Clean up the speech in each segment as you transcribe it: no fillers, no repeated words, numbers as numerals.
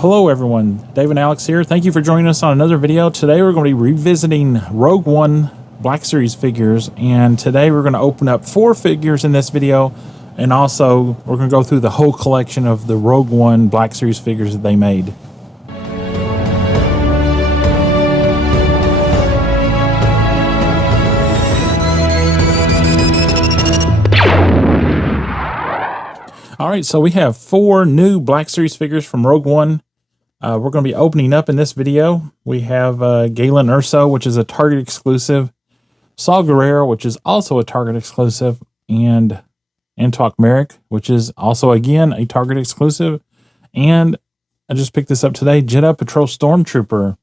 Hello everyone, Dave and Alex here. Thank you for joining us on another video. Today we're going to be revisiting Rogue One Black Series figures, and today we're going to open up 4 figures in this video, and also we're going to go through the whole collection of the Rogue One Black Series figures that they made. Alright, so we have 4 new Black Series figures from Rogue One. We're going to be opening up in this video. We have Galen Erso, which is a Target exclusive, Saw Gerrera, which is also a Target exclusive, and Antoine Merrick, which is also, again, a Target exclusive. And I just picked this up today, Jedi Patrol Stormtrooper,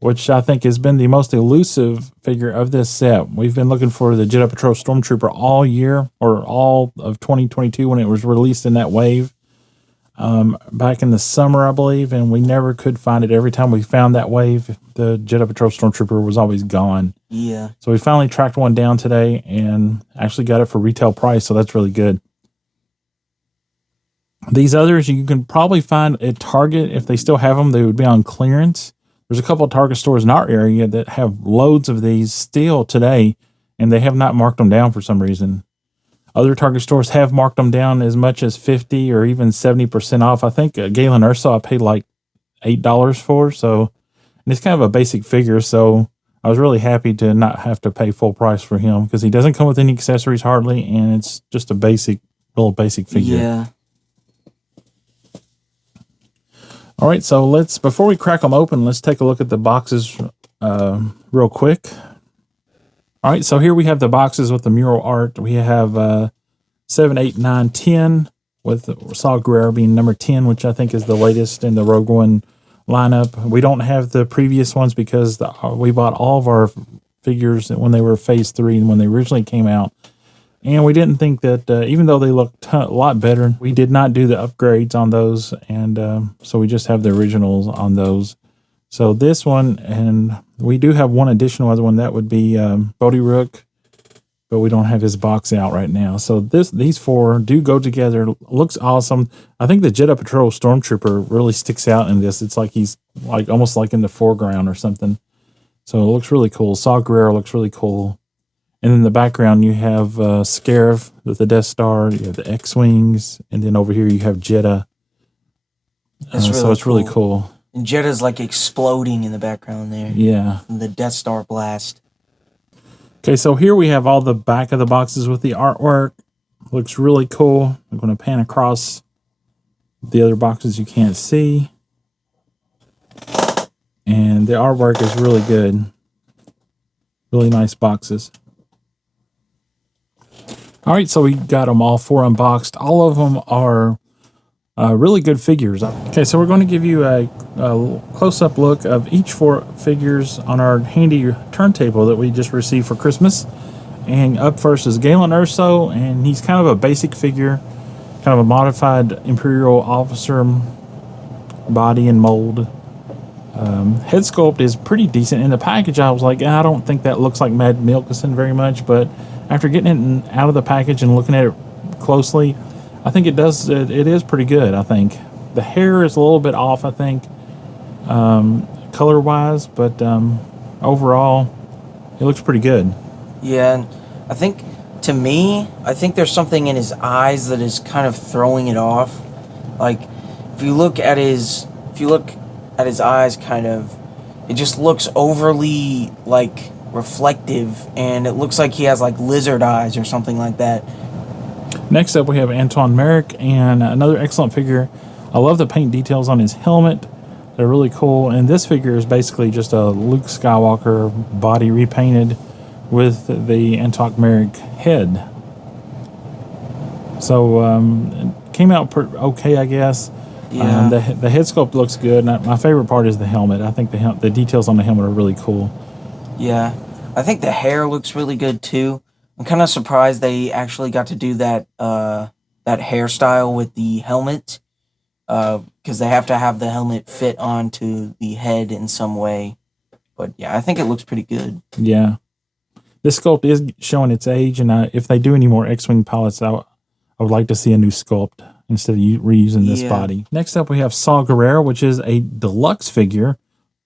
which I think has been the most elusive figure of this set. We've been looking for the Jedi Patrol Stormtrooper all year, or all of 2022 when it was released in that wave. Back in the summer, I believe, and we never could find it. Every time we found that wave, the Jedi Patrol Stormtrooper was always gone. Yeah. So we finally tracked one down today and actually got it for retail price, so that's really good. These others you can probably find at Target. If they still have them, they would be on clearance. There's a couple of Target stores in our area that have loads of these still today, and they have not marked them down for some reason. Other Target stores have marked them down as much as 50 or even 70% off. I think Galen Erso I paid like $8 for, so and it's kind of a basic figure, so I was really happy to not have to pay full price for him because he doesn't come with any accessories hardly, and it's just a real basic figure. Yeah. All right, so before we crack them open, let's take a look at the boxes real quick. All right, so here we have the boxes with the mural art. We have 7, 8, 9, 10, with Saw Gerrera being number 10, which I think is the latest in the Rogue One lineup. We don't have the previous ones because we bought all of our figures when they were Phase 3 and when they originally came out. And we didn't think that, even though they looked a lot better, we did not do the upgrades on those. And so we just have the originals on those. So this one, and we do have one additional other one, that would be Bodhi Rook, but we don't have his box out right now. So these 4 do go together. Looks awesome. I think the Jedi Patrol Stormtrooper really sticks out in this. It's like he's almost like in the foreground or something. So it looks really cool. Saw Gerrera looks really cool. And in the background you have Scarif with the Death Star. You have the X-Wings, and then over here you have Jedha. So it's really cool. And Jedda's like exploding in the background there. Yeah. From the Death Star blast. Okay, so here we have all the back of the boxes with the artwork. Looks really cool. I'm going to pan across the other boxes you can't see. And the artwork is really good. Really nice boxes. All right, so we got them all 4 unboxed. All of them are really good figures. Okay, so we're going to give you a close-up look of each 4 figures on our handy turntable that we just received for Christmas. And up first is Galen Erso, and he's kind of a basic figure, kind of a modified Imperial officer body and mold. Head sculpt is pretty decent. In the package, I was like, I don't think that looks like Mad Milkison very much, but after getting it out of the package and looking at it closely, I think it does. It is pretty good. I think the hair is a little bit off, I think, color wise, but overall, it looks pretty good. Yeah, and I think to me, I think there's something in his eyes that is kind of throwing it off. Like if you look at his eyes, kind of, it just looks overly like reflective, and it looks like he has like lizard eyes or something like that. Next up, we have Antoine Merrick, and another excellent figure. I love the paint details on his helmet. They're really cool. And this figure is basically just a Luke Skywalker body repainted with the Antoine Merrick head. So it came out okay, I guess. Yeah. The head sculpt looks good. And my favorite part is the helmet. I think the details on the helmet are really cool. Yeah, I think the hair looks really good too. I'm kind of surprised they actually got to do that hairstyle with the helmet, because they have to have the helmet fit onto the head in some way. But yeah, I think it looks pretty good. Yeah, this sculpt is showing its age, and if they do any more X-Wing pilots, I would like to see a new sculpt instead of reusing this Yeah. body. Next up, we have Saw Gerrera, which is a deluxe figure,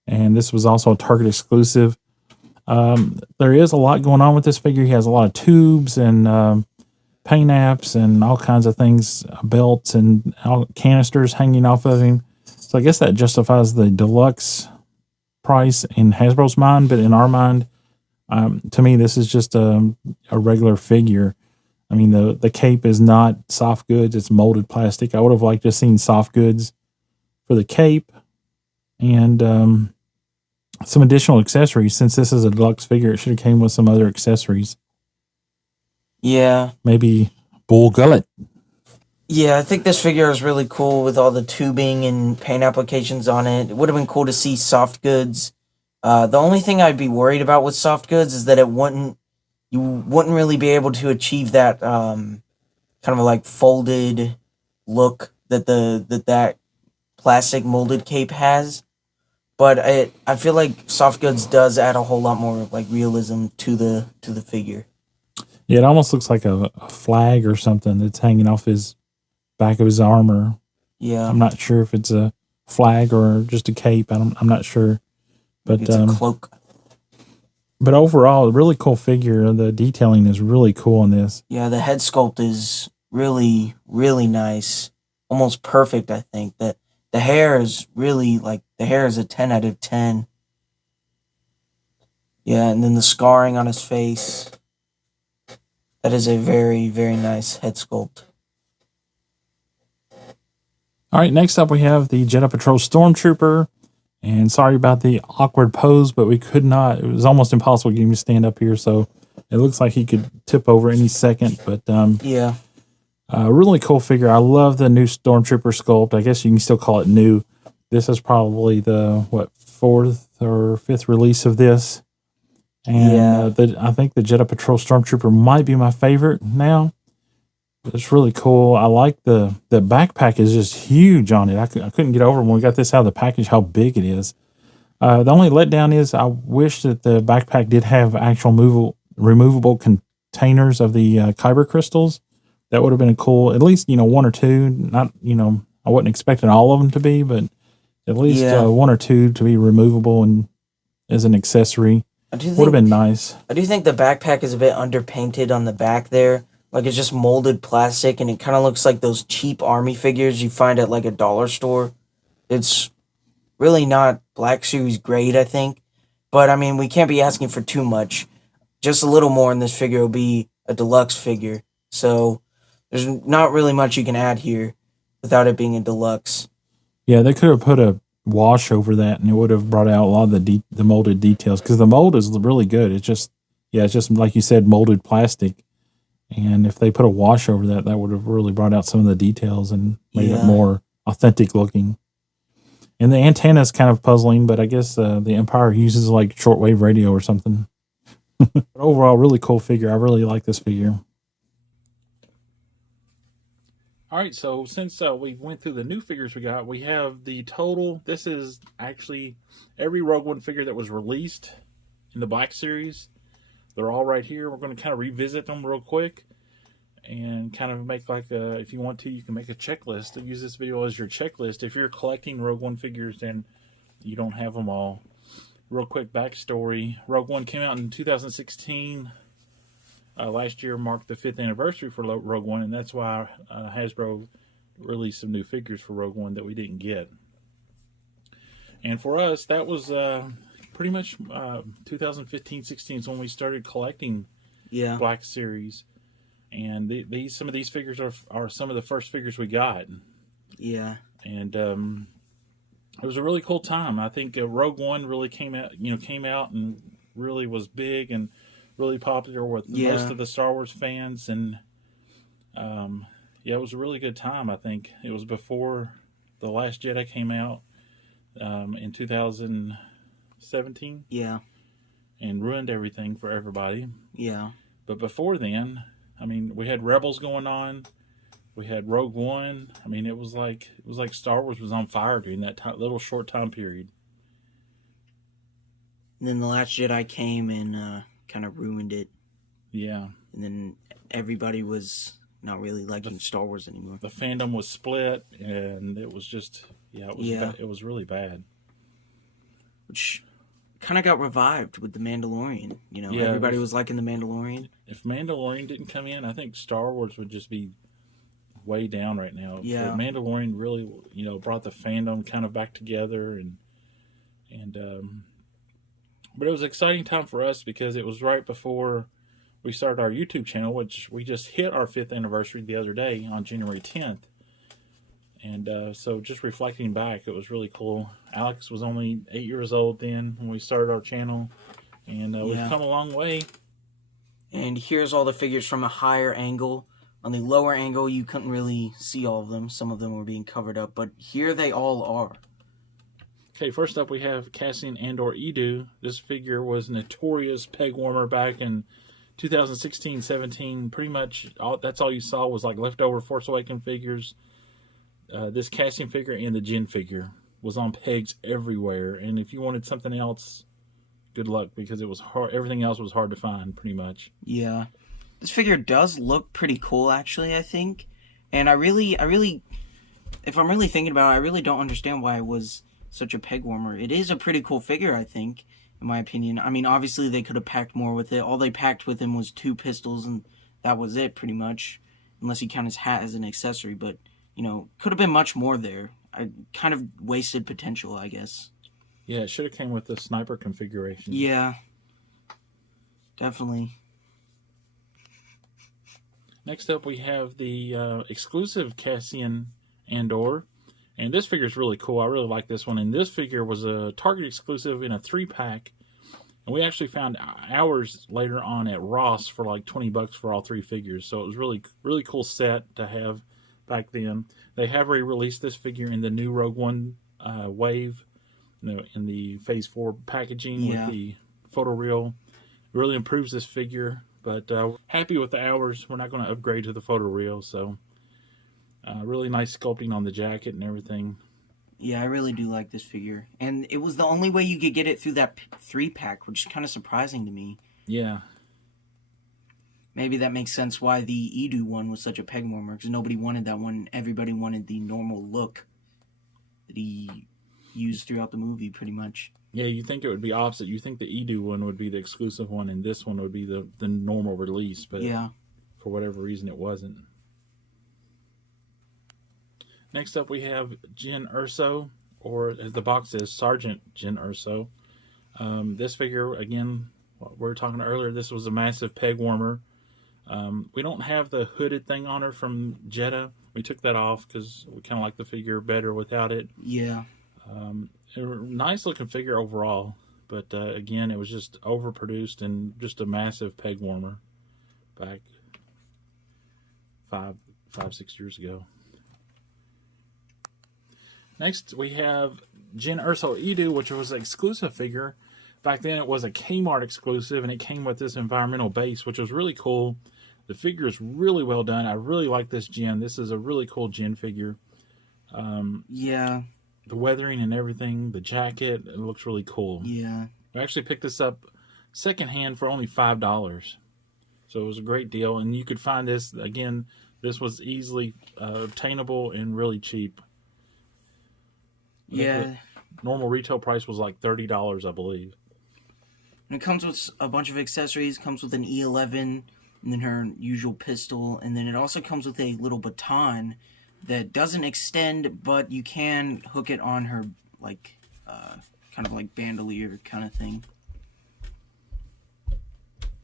and this was also a Target exclusive. There is a lot going on with this figure. He has a lot of tubes and paint apps and all kinds of things, belts and canisters hanging off of him. So I guess that justifies the deluxe price in Hasbro's mind, but in our mind, to me, this is just a regular figure. I mean, the cape is not soft goods; it's molded plastic. I would have liked to have seen soft goods for the cape and some additional accessories. Since this is a deluxe figure, it should have came with some other accessories. Yeah. Maybe bull gullet. Yeah, I think this figure is really cool with all the tubing and paint applications on it. It would have been cool to see soft goods. The only thing I'd be worried about with soft goods is that you wouldn't really be able to achieve that kind of like folded look that that plastic molded cape has. But I feel like soft goods does add a whole lot more like realism to the figure. Yeah, it almost looks like a flag or something that's hanging off his back of his armor. Yeah, I'm not sure if it's a flag or just a cape. I'm not sure, but it's a cloak. But overall, a really cool figure. The detailing is really cool in this. Yeah, the head sculpt is really, really nice. Almost perfect, I think. The hair is really, like, the hair is a 10 out of 10. Yeah, and then the scarring on his face. That is a very, very nice head sculpt. All right, next up we have the Jedi Patrol Stormtrooper. And sorry about the awkward pose, but we could not. It was almost impossible to get him to stand up here, so it looks like he could tip over any second. But yeah, really cool figure. I love the new Stormtrooper sculpt. I guess you can still call it new. This is probably the fourth or fifth release of this, and I think the Jedi Patrol Stormtrooper might be my favorite now. It's really cool. I like the backpack is just huge on it. I couldn't get over when we got this out of the package how big it is. The only letdown is I wish that the backpack did have actual removable containers of the kyber crystals. That would have been a cool, at least, one or two. Not, I wasn't expecting all of them to be, but at least one or two to be removable and as an accessory would have been nice. I do think the backpack is a bit underpainted on the back there. Like, it's just molded plastic, and it kind of looks like those cheap army figures you find at, like, a dollar store. It's really not Black Series grade, I think. But, I mean, we can't be asking for too much. Just a little more in this figure will be a deluxe figure. So, there's not really much you can add here without it being a deluxe. Yeah, they could have put a wash over that, and it would have brought out a lot of the molded details. Because the mold is really good. It's just like you said, molded plastic. And if they put a wash over that, that would have really brought out some of the details and made it more authentic looking. And the antenna is kind of puzzling, but I guess the Empire uses like shortwave radio or something. But overall, really cool figure. I really like this figure. All right, so since we went through the new figures we got, we have the total. This is actually every Rogue One figure that was released in the Black Series. They're all right here. We're going to kind of revisit them real quick and kind of make like if you want to, you can make a checklist. Use this video as your checklist. If you're collecting Rogue One figures and you don't have them all. Real quick backstory. Rogue One came out in 2016. Last year marked the 5th anniversary for Rogue One, and that's why Hasbro released some new figures for Rogue One that we didn't get. And for us, that was pretty much 2015-16 is when we started collecting Black Series, and some of these figures are some of the first figures we got. Yeah, and it was a really cool time. I think Rogue One really came out and really was big and really popular with most of the Star Wars fans, and it was a really good time. I think it was before The Last Jedi came out in 2017. Yeah. And ruined everything for everybody. Yeah. But before then, I mean, we had Rebels going on. We had Rogue One. I mean, it was like Star Wars was on fire during that little short time period. And then The Last Jedi came and kind of ruined it. Yeah. And then everybody was not really liking Star Wars anymore. The fandom was split, and it was just it was really bad. Which kind of got revived with The Mandalorian. You know, everybody was liking The Mandalorian. If Mandalorian didn't come in, I think Star Wars would just be way down right now. Yeah. But Mandalorian really, brought the fandom kind of back together, but it was an exciting time for us because it was right before we started our YouTube channel, which we just hit our 5th anniversary the other day on January 10th. And so just reflecting back, it was really cool. Alex was only 8 years old then when we started our channel, and we've come a long way. And here's all the figures from a higher angle. On the lower angle, you couldn't really see all of them. Some of them were being covered up, but here they all are. Okay, first up we have Cassian Andor Edu. This figure was a notorious peg warmer back in 2016-17. Pretty much that's all you saw was like leftover Force Awakens figures. This Cassian figure and the Jyn figure was on pegs everywhere, and if you wanted something else, good luck, because it was hard. Everything else was hard to find, pretty much. Yeah, this figure does look pretty cool, actually. I think, and I really, if I'm really thinking about it, I really don't understand why it was such a peg warmer. It is a pretty cool figure, I think, in my opinion. I mean, obviously they could have packed more with it. All they packed with him was 2 pistols, and that was it, pretty much, unless you count his hat as an accessory. But could have been much more there. I kind of wasted potential, I guess. Yeah, it should have came with the sniper configuration. Yeah, definitely. Next up, we have the exclusive Cassian Andor. And this figure is really cool. I really like this one. And this figure was a Target exclusive in a 3-pack. And we actually found ours later on at Ross for like $20 for all 3 figures. So it was really, really cool set to have back then. They have re-released this figure in the new Rogue One wave, in the Phase 4 packaging with the photoreal. It really improves this figure. But happy with the hours. We're not going to upgrade to the photoreal, so really nice sculpting on the jacket and everything. Yeah, I really do like this figure. And it was the only way you could get it through that 3-pack, which is kind of surprising to me. Yeah. Maybe that makes sense why the Edu one was such a peg warmer, because nobody wanted that one. Everybody wanted the normal look that he used throughout the movie, pretty much. Yeah, you think it would be opposite. You think the Edu one would be the exclusive one, and this one would be the normal release. But for whatever reason, it wasn't. Next up, we have Jyn Erso, or as the box says, Sergeant Jyn Erso. This figure, again, what we were talking earlier, this was a massive peg warmer. We don't have the hooded thing on her from Jeddah. We took that off because we kind of like the figure better without it. Yeah. Nice looking figure overall, but again, it was just overproduced and just a massive peg warmer back 6 years ago. Next, we have Jyn Erso Edu, which was an exclusive figure. Back then, it was a Kmart exclusive, and it came with this environmental base, which was really cool. The figure is really well done. I really like this Jyn. This is a really cool Jyn figure. Yeah. The weathering and everything, the jacket, it looks really cool. Yeah. We actually picked this up secondhand for only $5. So it was a great deal. And you could find this, again, this was easily obtainable and really cheap. Yeah. Normal retail price was like $30, I believe. And it comes with a bunch of accessories. It comes with an E11, and then her usual pistol, and then it also comes with a little baton that doesn't extend, but you can hook it on her, like, kind of like bandolier kind of thing.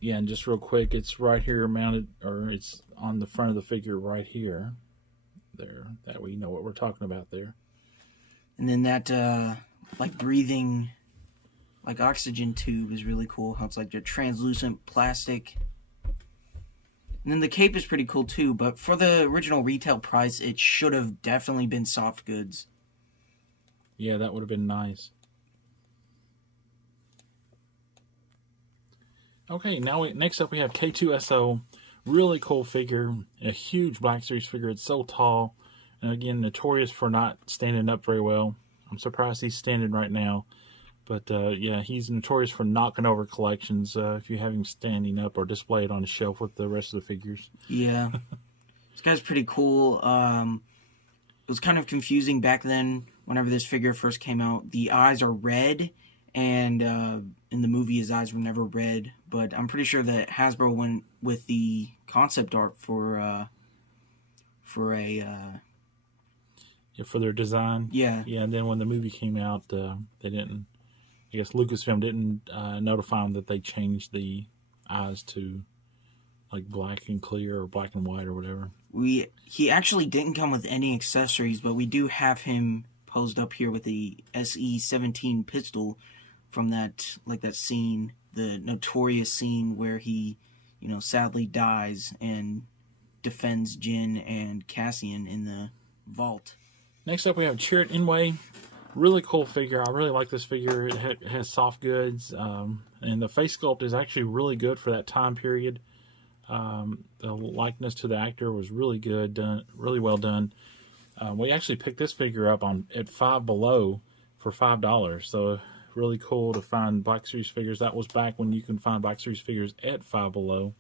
Yeah, and just real quick, it's right here mounted, or it's on the front of the figure right here. There, that way you know what we're talking about there. And then that, like, breathing, like, oxygen tube is really cool. How it's like a translucent plastic. And then the cape is pretty cool, too. But for the original retail price, it should have definitely been soft goods. Yeah, that would have been nice. Okay, now next up we have K2SO. Really cool figure. A huge Black Series figure. It's so tall. And again, notorious for not standing up very well. I'm surprised he's standing right now. But yeah, he's notorious for knocking over collections if you have him standing up or displayed on a shelf with the rest of the figures. Yeah. This guy's pretty cool. It was kind of confusing back then whenever this figure first came out. The eyes are red, and in the movie his eyes were never red. But I'm pretty sure that Hasbro went with the concept art for their design. Yeah. And then when the movie came out, they didn't. I guess Lucasfilm didn't notify them that they changed the eyes to like black and clear or black and white or whatever. He actually didn't come with any accessories, but we do have him posed up here with the SE-17 pistol from that scene, the notorious scene where he, sadly dies and defends Jin and Cassian in the vault. Next up, we have Chirrut Inway. Really cool figure. I really like this figure. It has soft goods, and the face sculpt is actually really good for that time period. The likeness to the actor was really good, done, really well done. We actually picked this figure up at Five Below for $5. So really cool to find Black Series figures. That was back when you can find Black Series figures at Five Below.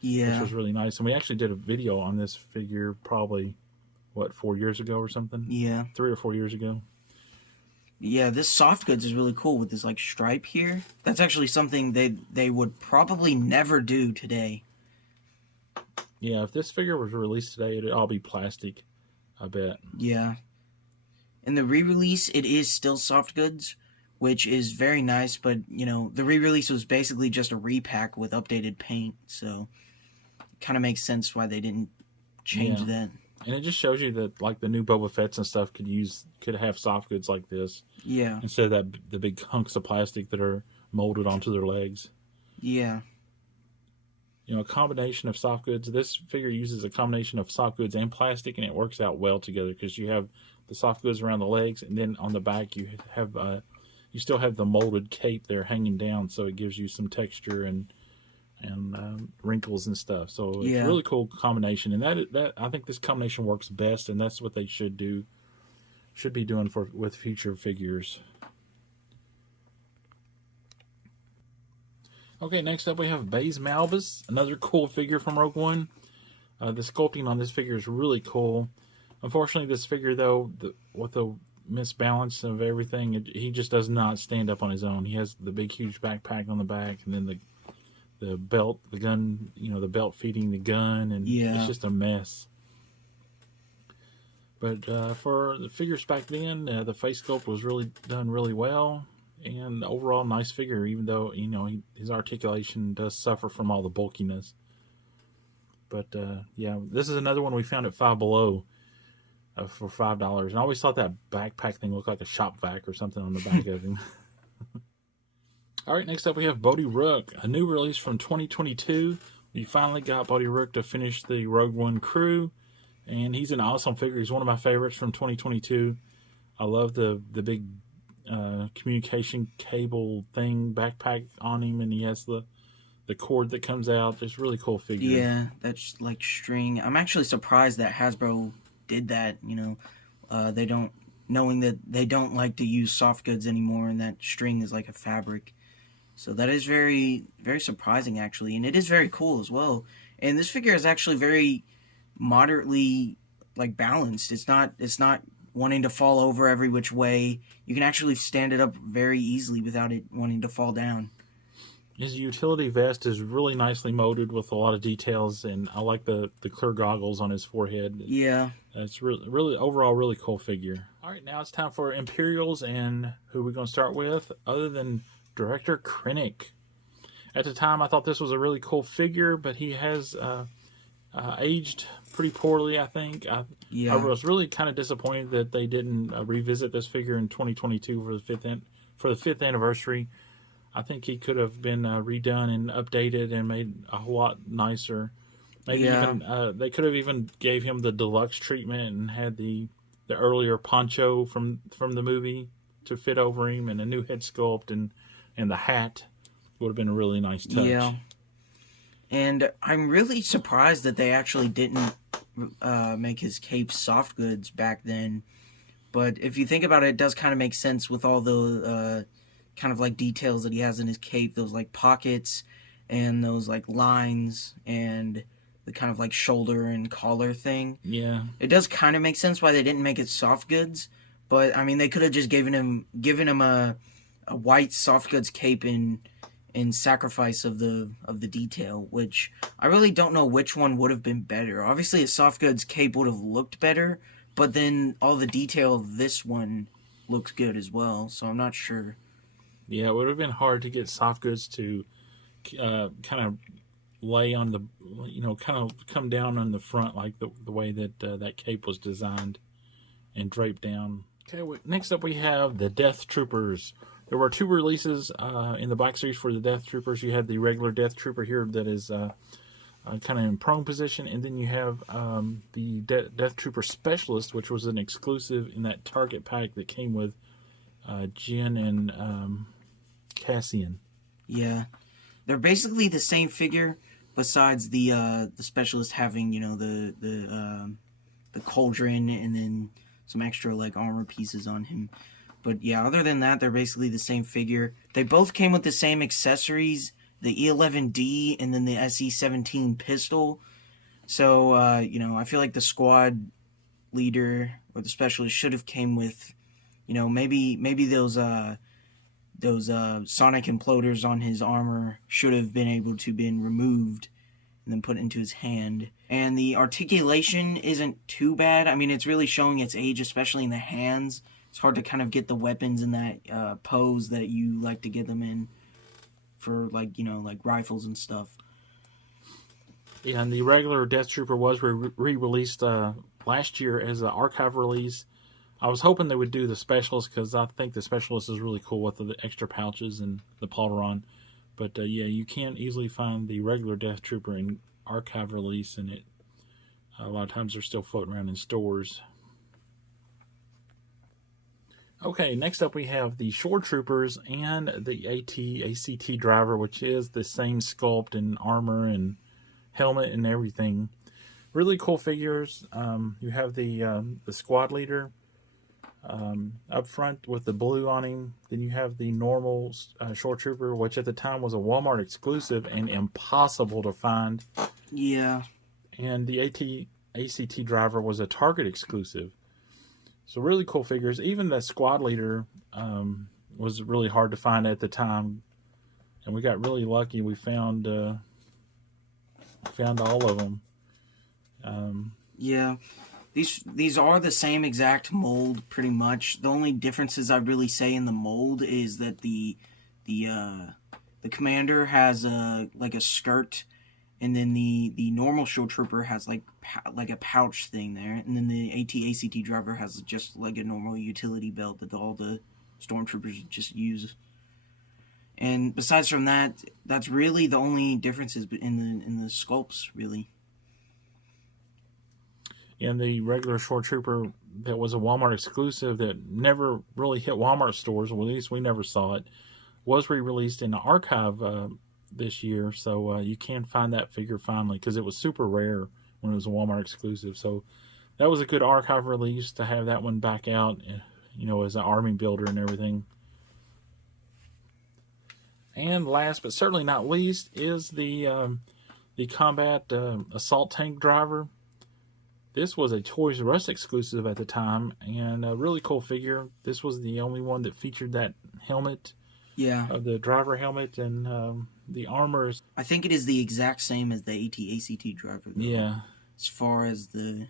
Yeah, which was really nice. And we actually did a video on this figure probably 4 years ago or something. Yeah, 3 or 4 years ago. Yeah, this soft goods is really cool with this stripe here. That's actually something they would probably never do today. Yeah, if this figure was released today, it'd all be plastic, I bet. Yeah. In the re-release, it is still soft goods, which is very nice, but, the re-release was basically just a repack with updated paint, so it kind of makes sense why they didn't change that. And it just shows you that, the new Boba Fett's and stuff could have soft goods like this. Yeah. Instead of the big hunks of plastic that are molded onto their legs. Yeah. A combination of soft goods. This figure uses a combination of soft goods and plastic, and it works out well together because you have the soft goods around the legs, and then on the back you have you still have the molded cape there hanging down, so it gives you some texture and wrinkles and stuff. So it's a really cool combination, and that I think this combination works best, and that's what they should be doing with future figures. Okay, next up we have Baze Malbus, another cool figure from Rogue One. The sculpting on this figure is really cool. Unfortunately, this figure, though, with the misbalance of everything, he just does not stand up on his own. He has the big, huge backpack on the back, and then the belt, the gun, the belt feeding the gun, and it's just a mess. But for the figures back then, the face sculpt was done really well. And overall, nice figure, even though, his articulation does suffer from all the bulkiness. But, this is another one we found at Five Below for $5. And I always thought that backpack thing looked like a shop vac or something on the back of him. All right, next up we have Bodhi Rook, a new release from 2022. We finally got Bodhi Rook to finish the Rogue One crew. And he's an awesome figure. He's one of my favorites from 2022. I love the big communication cable thing backpack on him, and he has the cord that comes out. It's a really cool figure. Yeah, that's string. I'm actually surprised that Hasbro did that. Knowing that they don't like to use soft goods anymore, and that string is like a fabric. So that is very, very surprising, actually, and it is very cool as well. And this figure is actually very moderately balanced. It's not wanting to fall over every which way. You can actually stand it up very easily without it wanting to fall down. His utility vest is really nicely molded with a lot of details, and I like the clear goggles on his forehead. Yeah. It's really overall really cool figure. All right, now it's time for Imperials, and who are we going to start with other than Director Krennic. At the time, I thought this was a really cool figure, but he has aged pretty poorly, I think. I was really kind of disappointed that they didn't revisit this figure in 2022 for the fifth anniversary. I think he could have been redone and updated and made a whole lot nicer. Maybe even they could have even gave him the deluxe treatment and had the earlier poncho from the movie to fit over him, and a new head sculpt and the hat would have been a really nice touch. Yeah. And I'm really surprised that they actually didn't make his cape soft goods back then. But if you think about it, it does kind of make sense with all the kind of details that he has in his cape. Those pockets and those lines and kind of like shoulder and collar thing. Yeah. It does kind of make sense why they didn't make it soft goods, but I mean they could have just given him a white soft goods cape in sacrifice of the detail, which I really don't know which one would have been better. Obviously a soft goods cape would have looked better, but then all the detail of this one looks good as well, so I'm not sure. Yeah, it would have been hard to get soft goods to kind of lay on the, kind of come down on the front like the way that that cape was designed and draped down. Okay, next up we have the Death Troopers. There were 2 releases in the box series for the Death Troopers. You had the regular Death Trooper here that is kind of in prone position, and then you have the Death Trooper Specialist, which was an exclusive in that Target pack that came with Jin and Cassian. Yeah, they're basically the same figure, besides the Specialist having the cauldron and then some extra like armor pieces on him. But yeah, other than that, they're basically the same figure. They both came with the same accessories, the E11D and then the SE17 pistol. So, I feel like the squad leader or the Specialist should have came with, maybe those sonic imploders on his armor should have been able to been removed and then put into his hand. And the articulation isn't too bad. I mean, it's really showing its age, especially in the hands. It's hard to kind of get the weapons in that pose that you like to get them in for, like rifles and stuff. Yeah, and the regular Death Trooper was re-released last year as an archive release. I was hoping they would do the Specialist because I think the Specialist is really cool with the extra pouches and the pauldron. But yeah, you can easily find the regular Death Trooper in archive release, and it a lot of times they're still floating around in stores. Okay, next up we have the Shore Troopers and the AT driver, which is the same sculpt and armor and helmet and everything. Really cool figures. You have the squad leader up front with the blue on him. Then you have the normal Shore Trooper, which at the time was a Walmart exclusive and impossible to find. Yeah. And the AT driver was a Target exclusive. So really cool figures. Even the squad leader was really hard to find at the time, and we got really lucky. We found all of them. Yeah, these are the same exact mold, pretty much. The only differences I really say in the mold is that the commander has a skirt. And then the normal Shore Trooper has like a pouch thing there, and then the AT driver has just like a normal utility belt that all the stormtroopers just use. And besides from that, that's really the only differences in the sculpts, really. And the regular Shore Trooper that was a Walmart exclusive that never really hit Walmart stores, well, at least we never saw it, was re-released in the archive this year, so you can find that figure finally because it was super rare when it was a Walmart exclusive. So that was a good archive release to have that one back out, as an army builder and everything. And last but certainly not least is the combat assault tank driver. This was a Toys R Us exclusive at the time, and a really cool figure. This was the only one that featured that helmet. Yeah. Of the driver helmet and the armor. I think it is the exact same as the AT driver, though. Yeah. As far as the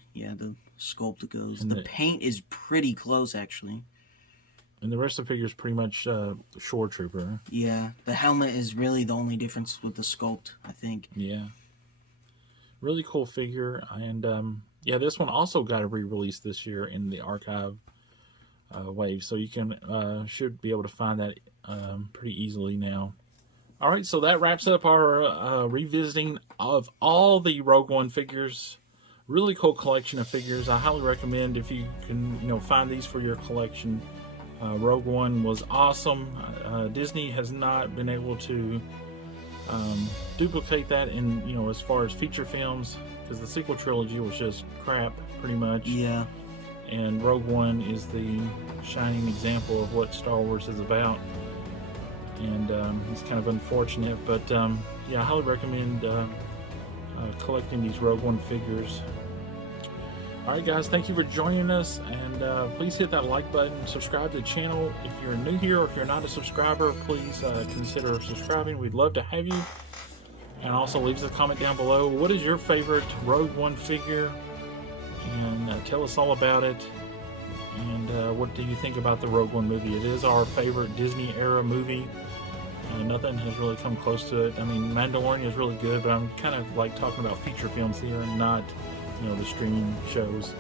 sculpt goes. And the paint is pretty close, actually. And the rest of the figure is pretty much Shore Trooper. Yeah. The helmet is really the only difference with the sculpt, I think. Yeah. Really cool figure. And, this one also got a re-release this year in the archive wave. So you can should be able to find that pretty easily now. All right, so that wraps up our revisiting of all the Rogue One figures. Really cool collection of figures. I highly recommend if you can, find these for your collection. Rogue One was awesome. Disney has not been able to duplicate that in, as far as feature films, because the sequel trilogy was just crap, pretty much. Yeah. And Rogue One is the shining example of what Star Wars is about. And it's kind of unfortunate, but I highly recommend collecting these Rogue One figures. Alright guys, thank you for joining us, and please hit that like button, subscribe to the channel. If you're new here or if you're not a subscriber, please consider subscribing. We'd love to have you. And also leave us a comment down below. What is your favorite Rogue One figure? And tell us all about it. And what do you think about the Rogue One movie? It is our favorite Disney era movie. Nothing has really come close to it. I mean, Mandalorian is really good, but I'm kind of like talking about feature films here and not, the streaming shows.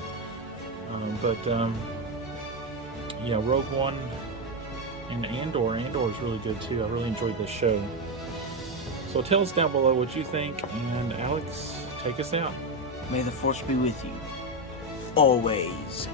Yeah, Rogue One and Andor. Andor is really good too. I really enjoyed this show. So tell us down below what you think, and Alex, take us out. May the Force be with you. Always.